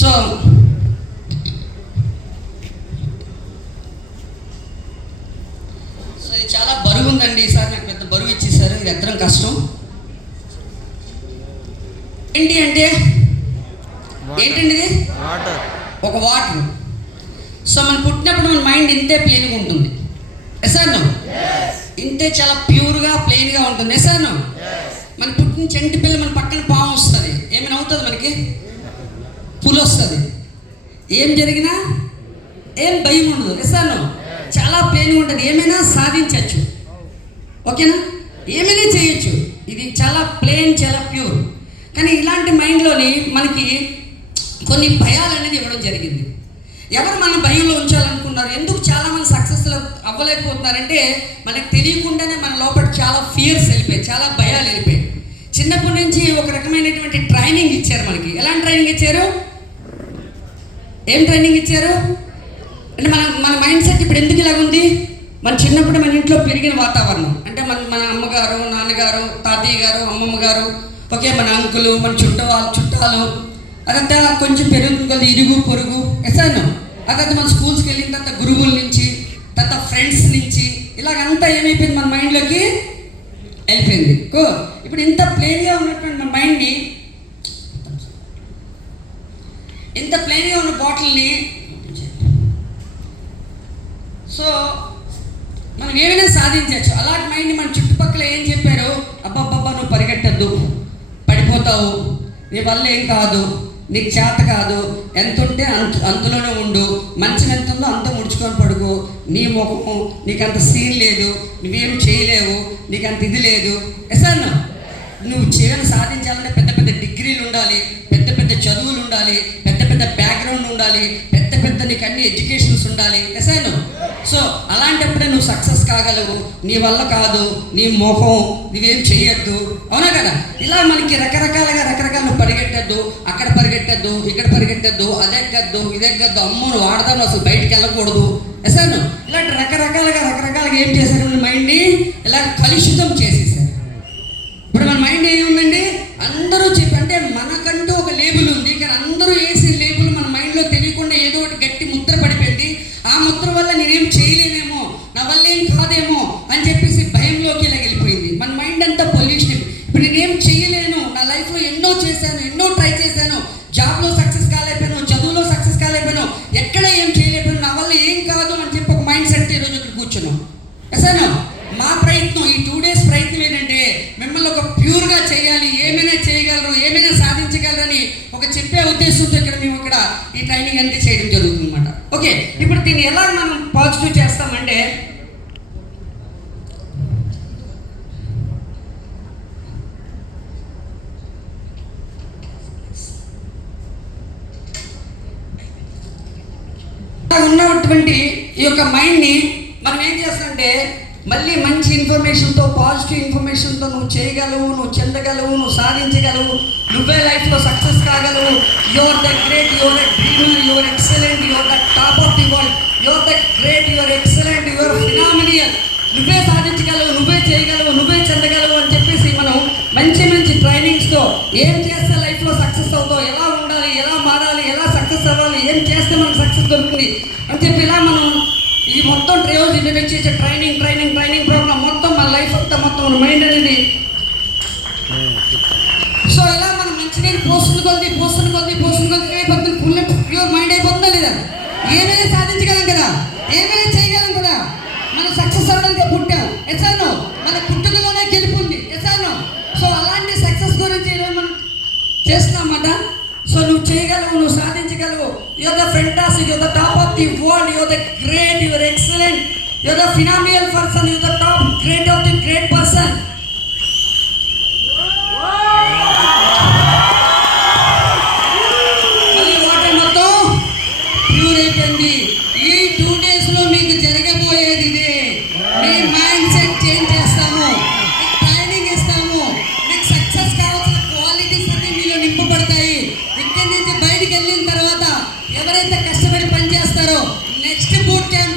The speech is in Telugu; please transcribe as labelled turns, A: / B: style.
A: సో సో ఇది చాలా బరువు ఉందండి ఈసారి నాకు పెద్ద బరువు ఇచ్చేసారు ఇది ఎత్తడం కష్టం. ఏంటి అంటే ఏంటండి ఇది?
B: వాటర్.
A: ఒక వాటర్. సో మనం పుట్టినప్పుడు మన మైండ్ ఇంతే ప్లేన్గా ఉంటుంది. ఎసార్ నో ఇంతే చాలా ప్యూర్గా ప్లెయిన్గా ఉంటుంది. ఎసార్ నో మన పుట్టిన చెంటి పిల్ల మన పక్కన పాము వస్తుంది. ఏమైనా అవుతుంది మనకి? పులి వస్తుంది ఏం జరిగినా ఏం భయం ఉండదు. ఇస్తాను చాలా పెయిన్ ఉంటుంది. ఏమైనా సాధించవచ్చు ఓకేనా? ఏమైనా చేయొచ్చు. ఇది చాలా ప్లేన్ చాలా ప్యూర్ కానీ ఇలాంటి మైండ్లోని మనకి కొన్ని భయాలు అనేది ఇవ్వడం జరిగింది. ఎవరు మన భయంలో ఉంచాలనుకున్నారు? ఎందుకు చాలామంది సక్సెస్లో అవ్వలేకపోతున్నారంటే మనకు తెలియకుండానే మన లోపల చాలా ఫియర్స్ వెళ్ళిపోయాయి. చాలా భయాలు వెళ్ళిపోయాయి. చిన్నప్పటి నుంచి ఒక రకమైనటువంటి ట్రైనింగ్ ఇచ్చారు మనకి. ఎలాంటి ట్రైనింగ్ ఇచ్చారు? ఏం ట్రైనింగ్ ఇచ్చారు? అంటే మన మన మైండ్ సెట్ ఇప్పుడు ఎందుకు ఇలాగ ఉంది? మన చిన్నప్పుడు మన ఇంట్లో పెరిగిన వాతావరణం. అంటే మన మన అమ్మగారు నాన్నగారు తాతయ్య గారు అమ్మమ్మ గారు ఓకే మన అంకులు మన చుట్టాలు చుట్టాలు అదంతా కొంచెం పెరుగుతుంది ఇరుగు పొరుగు ఎసాను అదంతా మన స్కూల్స్కి వెళ్ళిన తర్వాత గురువుల నుంచి తర్వాత ఫ్రెండ్స్ నుంచి ఇలాగంతా ఏమైపోయింది మన మైండ్లోకి వెళ్ళిపోయింది. కో ఇప్పుడు ఇంత ప్లేన్గా ఉన్నటువంటి మన మైండ్ని ఇంత ప్లేన్గా సో మనం ఏమైనా సాధించవచ్చు? అలాంటి మైండ్ మన చుట్టుపక్కల ఏం చెప్పారు? అబ్బబ్బబ్బా నువ్వు పరిగెట్టద్దు. పడిపోతావు. నీ వల్ల ఏం కాదు. నీకు చేత కాదు. ఎంత ఉంటే అంత అంతలోనే ఉండు. మంచం ఎంత ఉందో అంత ముడుచుకొని పడుకో. నీ ముఖము నీకు అంత సీన్ లేదు. నువ్వేం చేయలేవు. నీకు అంత ఇది లేదు. ఎసాన్ నువ్వు చేయని సాధించాలంటే పెద్ద పెద్ద డిగ్రీలు ఉండాలి పెద్ద పెద్ద చదువులు ఉండాలి పెద్ద పెద్ద బ్యాక్గ్రౌండ్ ఉండాలి పెద్ద పెద్ద నీకు అన్ని ఎడ్యుకేషన్స్ ఉండాలి. ఎసాను సో అలాంటప్పుడే నువ్వు సక్సెస్ కాగలవు. నీ వల్ల కాదు నీ మొహం నువ్వేం చేయొద్దు అవునా కదా? ఇలా మనకి రకరకాలుగా రకరకాల నువ్వు పరిగెట్టద్దు. అక్కడ పరిగెట్టద్దు ఇక్కడ పరిగెట్టద్దు అదెక్కద్దు ఇదెక్కద్దు అమ్మ నువ్వు ఆడతాను అసలు బయటికి వెళ్ళకూడదు. ఎసాను ఇలాంటి రకరకాలుగా రకరకాలుగా ఏం చేశారు మైండ్ని ఇలా కలుషితం చేసేసారు ఇప్పుడు మన మైండ్ ఏముందండి అందరూ చెప్పి అంటే మనకంటూ ఒక లేబుల్ ఉంది కానీ అందరూ వేసే లేబుల్ మన మైండ్లో తెలియకుండా ఏదో ఒకటి గట్టి ముద్ర పడిపోయింది ఆ ముద్ర వల్ల నేనేం చేయలేనేమో నా వల్ల ఏం కాదేమో అని చెప్పేసి భయంలోకి ఇలా వెళ్ళిపోయింది మన మైండ్ అంతా పొల్యూషన్ ఇప్పుడు నేనేం చేయలేను. నా లైఫ్లో ఎన్నో చేశాను ఎన్నో ట్రై చేశాను. జాబ్లో సక్సెస్ కాలేకపోయాను చదువులో సక్సెస్ కాలేకపోయాను. ఎక్కడ ఏం చేయలేకపోయాను నా వల్ల ఏం కాదు అని చెప్పి ఒక మైండ్ సెట్ ఈరోజు ఇక్కడ కూర్చున్నాం. ఎసాను మా ప్రయత్నం ఈ టూ డేస్ ప్రయత్నం ఏంటంటే మిమ్మల్ని ఒక ప్యూర్గా చేయాలి ఏమైనా చేయగలరు ఏమైనా సాధించగలరని ఒక చెప్పే ఉద్దేశంతో ఇక్కడ మేము ఇక్కడ ఈ ట్రైనింగ్ అనేది చేయడం జరుగుతుంది అనమాట ఓకే ఇప్పుడు దీన్ని ఎలా మనం పాజిటివ్ చేస్తామంటే ఉన్నటువంటి ఈ యొక్క మైండ్ని మనం ఏం చేస్తామంటే మళ్ళీ మంచి ఇన్ఫర్మేషన్తో పాజిటివ్ ఇన్ఫర్మేషన్తో నువ్వు చేయగలవు నువ్వు చెందగలవు నువ్వు సాధించగలవు నువ్వే లైఫ్లో success కాగలవు. Your the great your the dreamer your excellent your the top of the world your the great your excellent your phenomenal నువ్వే సాధించగలవు నువ్వే చేయగలవు నువ్వే చెందగలవు అని చెప్పేసి మనం మంచి మంచి ట్రైనింగ్స్తో ఏం చేస్తే? ఏం చేస్తే మనకు సక్సెస్ దొరుకుతుంది? అని చెప్పి ఇలా మనం ఈ మొత్తం రోజు ఇంటి చేసే ట్రైనింగ్ ట్రైనింగ్ ట్రైనింగ్ ప్రోగ్రామ్ మొత్తం మన లైఫ్ అంతా మొత్తం మన మైండ్ అనేది. సో ఇలా మనం మంచినీళ్ళు పోస్తుంది కొద్ది పోస్తుంది కొద్ది పోస్తుంది కొద్ది అయిపోతుంది? ఫుల్ ప్యూర్ మైండ్ అయిపోతుందా లేదా? ఏమైనా సాధించగలం కదా? ఏమైనా చేయగలం కదా? మనం సక్సెస్ అవ్వడానికి పుట్టాం. ఎసాను మన పుట్టుకలోనే గెలుపుంది ఎసాను సో అలాంటి సక్సెస్ గురించి ఈరోజు మనం చేస్తున్నామన్నమాట సో నువ్వు చేయగలవు నువ్వు సాధించగలవు. Your the fantastic your the top of the world your the great your excellent your the phenomenal person your the top great of the great person బయటికి వెళ్ళిన తర్వాత ఎవరైతే కష్టపడి పని చేస్తారో నెక్స్ట్ బూట్ క్యాంప్